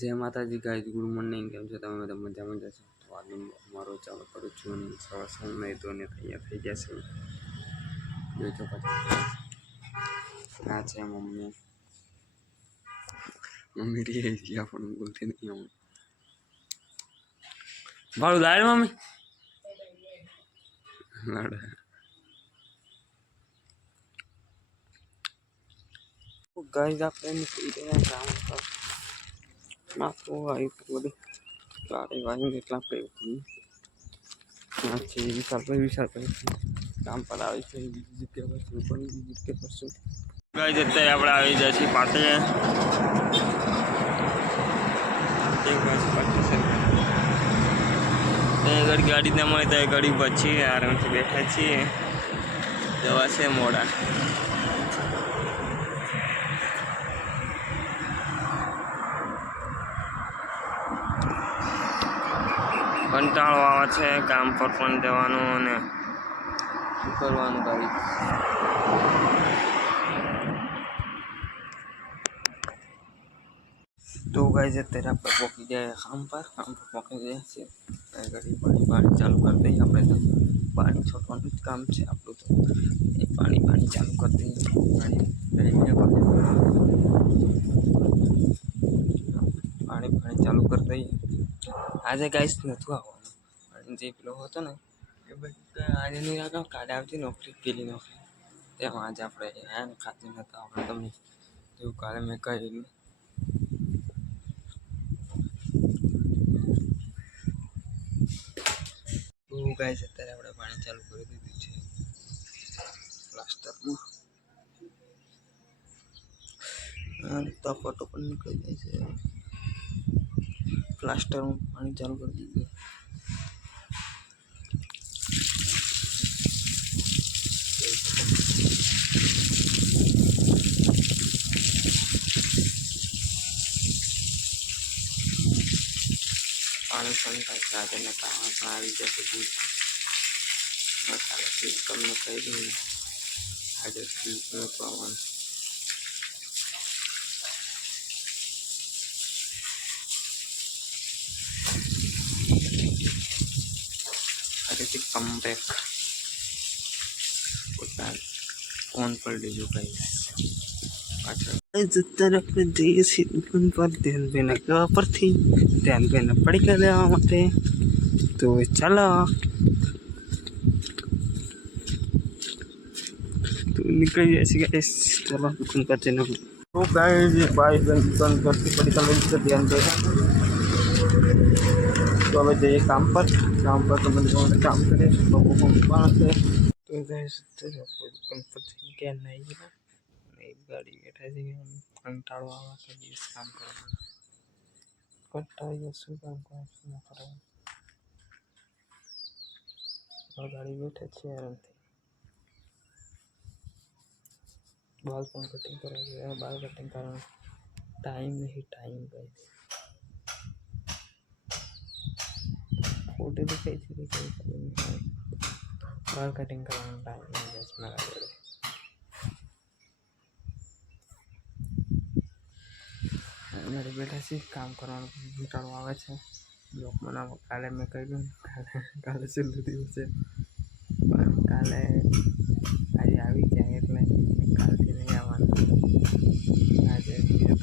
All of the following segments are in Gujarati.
जय माता जी गाइस, गुड मॉर्निंग। केम छो તમે બધા મજામાં જશો? તો આજનો મારો ચાલુ કરું છું અને સવાર સવાર નહીં તો ને તૈયાર થઈ ગયા છે. જોઈ તો પછી આ છે મમ્મી રે ગયા પણ બોલતી નહીં હું ભાડું દાડ મમ્મી ગાઈસ આપણે નીકળી ગયા કામ પર. ના તો આવી બધું ગાડી વાળીને એટલા આપણે વિશાલભાઈ કામ પર આવી છે. બીજી જગ્યા પર શું પણ બીજી જગ્યા પર શું ગાઈસ અત્યારે આપણે આવી જાય છીએ પાટે. ઘડી ગાડી ના મળે તો ઘડી પછી આરામથી બેઠા છીએ. જવા છે મોડા. કંટાળો આવે છે કામ પર પણ જવાનું અને શું કરવાનું ગાડી. તો ગાઈસ અત્યારે આપણે પહોંચી ગયા કામ પર પહોંચી ગયા છીએ. ગાડી પાણી ચાલુ કરી દઈએ. આપણે તો પાણી છોડવાનું જ કામ છે આપણું. તો એ પાણી ચાલુ કરી દઈએ. પાણી ચાલુ કરી દઈએ. આજે ગાઈસ નતું આવવાનું. જે પેલો હતો ને એ ભાઈ આજે નહીં આગળ કાલે આવતી નોકરી પેલી નોકરી તેમાં આજે આપણે આયા ને ખાતી નતા આપણે તમને જેવું કાલે મેં કહેલું. તો ગાઈસ અત્યારે આપણે પાણી ચાલુ કરી દીધું છે પ્લાસ્ટરનું. અને તપટો પણ નીકળી જાય છે. પ્લાસ્ટરનું પાણી ચાલુ કરી દીધું. પાણી પણ આજે કામ પણ આવી જશે. ભૂલ મસાલા તમને કહી દઉં આજે નતું આવવાનું. આજથી કમ બેક ફોન પર લેજો ગાઈસ. અત્યારે આપણે જઈએ છીએ દુકાન પર ધ્યાનભાઈને કહેવા પરથી ધ્યાનભાઈને પડીકા લેવા માટે. તો ચાલો તો નીકળી જાય છે ગાઈસ. ચાલો દુકાન પર જઈને તો ગાઈસ ભાઈ દુકાન પરથી પડીકા લઈ લીધા ધ્યાનભાઈ. તો હવે જઈએ કામ પર તો મને કામ કરીએ. લોકો પણ હશે. તો ગાઈસ દુકાન પરથી ક્યાં નહીં ગયા. એક ગાડી બેઠા છે. કંટાળો આવે છે દિવસ કામ કરવાનું. કંટાળી શું કામ કરવાનું. ગાડી બેઠા છે આરામથી. બાલ પણ કટિંગ કરવા છે. બાલ કટિંગ કરવાનો ટાઈમ નહીં. ટાઈમ ગાઈસ ફોટો તો કઈ છે બાલ કટિંગ કરવાનો ટાઈમ નહીં ગાઈસ મારા જોડે. અમારે બેઠા છીએ કામ કરવાનું કંટાળો આવે છે. બ્લોક બનાવો કાલે મેં કહ્યું કાલે છેલ્લો દિવસ છે. પણ કાલે આજે આવી જાય એટલે કાલથી નહીં આવવાનું. આજે આવી જાય.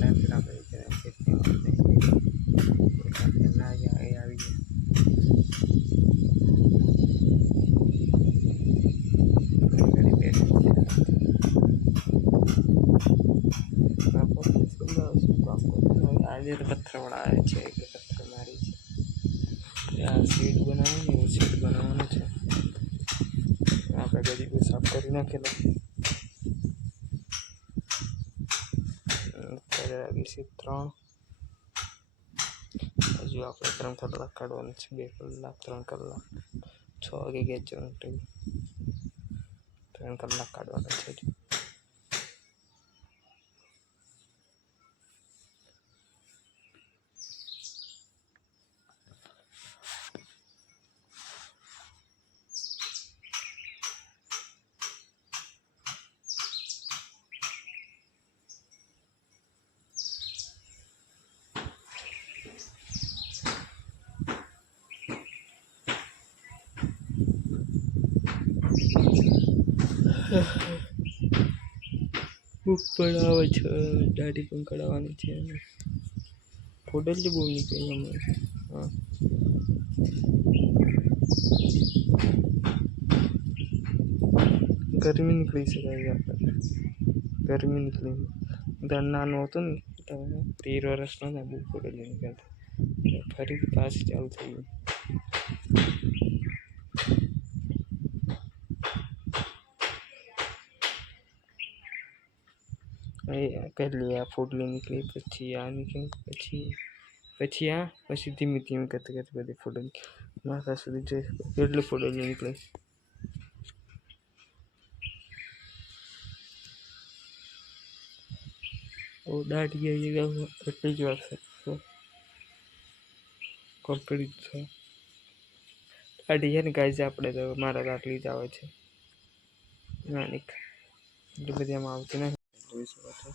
આજે તો પથ્થરવાળા આવે છે એટલે પથ્થર મારી છે. આ સીટ બનાવવાની એવું સીટ બનાવવાનું છે. આપણે બધી કોઈ સાફ કરી નાખેલો. અત્યારે લાગી છે 3. હજુ આપણે 3 કલાક કાઢવાનું છે. 2 કલાક 3 કલાક 6 વાગે ગયા જવાનું ટાઈમ. 3 કલાક કાઢવાના છે. ઉપર આવે છે, દાઢી પણ કરાવવાની છે. ફોટો જ બહુ નીકળી હમણાં. હા, ગરમી નીકળી છે આપણે, ગરમી નીકળી. નાનું હતું ને 13 વર્ષનો ને બહુ ફોટો નીકળતા. ફરીથી પાછી ચાલુ થઈ ગઈ. પહેલી આ ફોટલી નીકળી, પછી આ નીકળી, પછી ધીમે ધીમે કરતી કરતી બધી ફોટો માથા સુધી જોઈ કેટલી ફોટો નીકળી. દાઢી આવી એટલી જ વાર છે, કમ્પ્લીટ છે દાઢી છે ને ગાઈઝ. આપણે તો મારા તો આટલી જ આવે છે, નાની એટલી બધી આમાં આવતી નથી. જોઈ શકો છો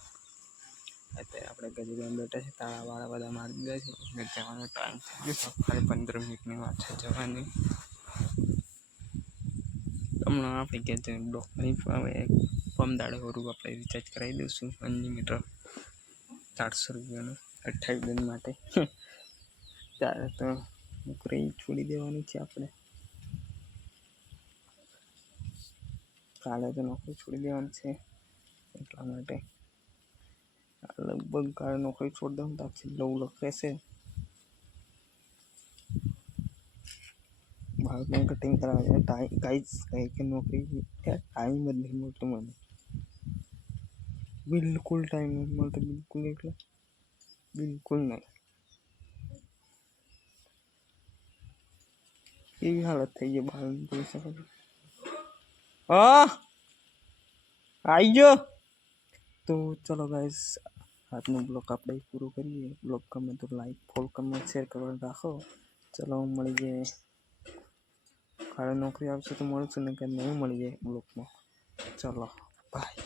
અત્યારે આપણે ગજુમાં બેઠા છે, તાળાવાળા બધા મારી દીધા છે. જવાનો ટાઈમ થઈ ગયો, ખાલી 15 મિનિટની વાત છે જવાની. હમણાં આપણે ગયા બ્લોક નહીં આવે, પમદાડે હોરું આપણે રિચાર્જ કરાવી દઈશું અનલિમિટેડ 400 રૂપિયાનું 28 દિન માટે. ત્યારે તો નોકરી છોડી દેવાની છે આપણે. કાલે તો નોકરી છોડી દેવાની છે, એટલા માટે લગભગ કાલે નોકરી છોડી દઉં ત્યાંથી લવું રહેશે. બાળકને કટિંગ કરાવે ટાઈમ ગાઈઝ, કઈ કે નોકરી ટાઈમ જ નહીં મળતો મને, બિલકુલ ટાઈમ નથી મળતો, બિલકુલ એટલે બિલકુલ નહીં. એવી હાલત થઈ ગઈ બહાર જોઈ શકો છો. હા આવી ગયો. તો ચલો ગાઈઝ, આજનો બ્લોગ આપણે પૂરો કરીએ. બ્લોગ ગમે તો લાઈક, ફોલો, કમેન્ટ, શેર કરવાનું રાખો. ચલો મળી જાય, કાલે નોકરી આવશે તો મળશું, ને કે નહીં મળી જાય બ્લોગમાં. ચલો બાય.